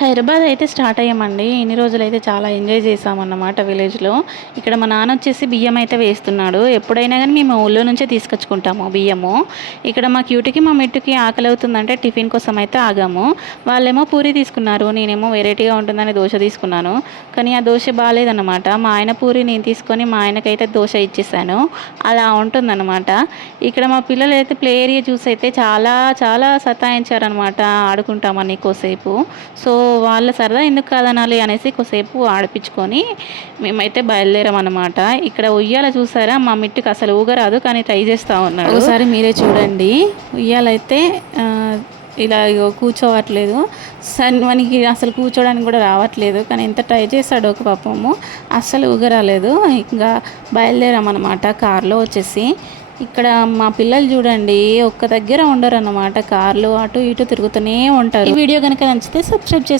హైదరాబాద్ అయితే స్టార్ట్ అయ్యామండి. ఇన్ని రోజులైతే చాలా ఎంజాయ్ చేసామన్నమాట విలేజ్‌లో. ఇక్కడ మా నాన్న వచ్చేసి బియ్యం అయితే వేస్తున్నాడు. ఎప్పుడైనా గానీ మేము ఊళ్ళో నుంచే తీసుకొచ్చుకుంటాము బియ్యము. ఇక్కడ మా క్యూటీకి, మా మిట్టుకి ఆకలవుతుందంటే టిఫిన్ కోసం అయితే ఆగాము. వాళ్ళేమో పూరి తీసుకున్నారు. నేనేమో వెరైటీగా ఉంటుందని దోస తీసుకున్నాను. కానీ ఆ దోస బాలేదన్నమాట. మా ఆయన పూరి నేను తీసుకొని మా ఆయనకైతే దోస ఇచ్చేసాను. అలా ఉంటుందన్నమాట. ఇక్కడ మా పిల్లలైతే ప్లే ఏరియా చూసి అయితే చాలా చాలా సతాయించారనమాట. ఆడుకుంటామని కోసేపు. సో వాళ్ళ సరదా ఎందుకు కాదనాలి అనేసి కొద్దిసేపు ఆడిపించుకొని మేమైతే బయలుదేరామన్నమాట. ఇక్కడ ఉయ్యాల చూసారా, మా మిట్టుకి అసలు ఊగరాదు కానీ ట్రై చేస్తూ ఉన్నాడు. ఒకసారి మీరే చూడండి. ఉయ్యాలైతే ఇలా కూర్చోవట్లేదు. మనకి అసలు కూర్చోడానికి కూడా రావట్లేదు. కానీ ఎంత ట్రై చేశాడో ఒక పాపము, అస్సలు ఊగరాలేదు. ఇంకా బయలుదేరామన్నమాట కార్లో వచ్చేసి. ఇక్కడ మా పిల్లలు చూడండి, ఒక్క దగ్గర ఉండరు అన్నమాట. కార్లు అటు ఇటు తిరుగుతూనే ఉంటారు. ఈ వీడియో కనుక నచ్చితే సబ్స్క్రైబ్ చేసుకోండి.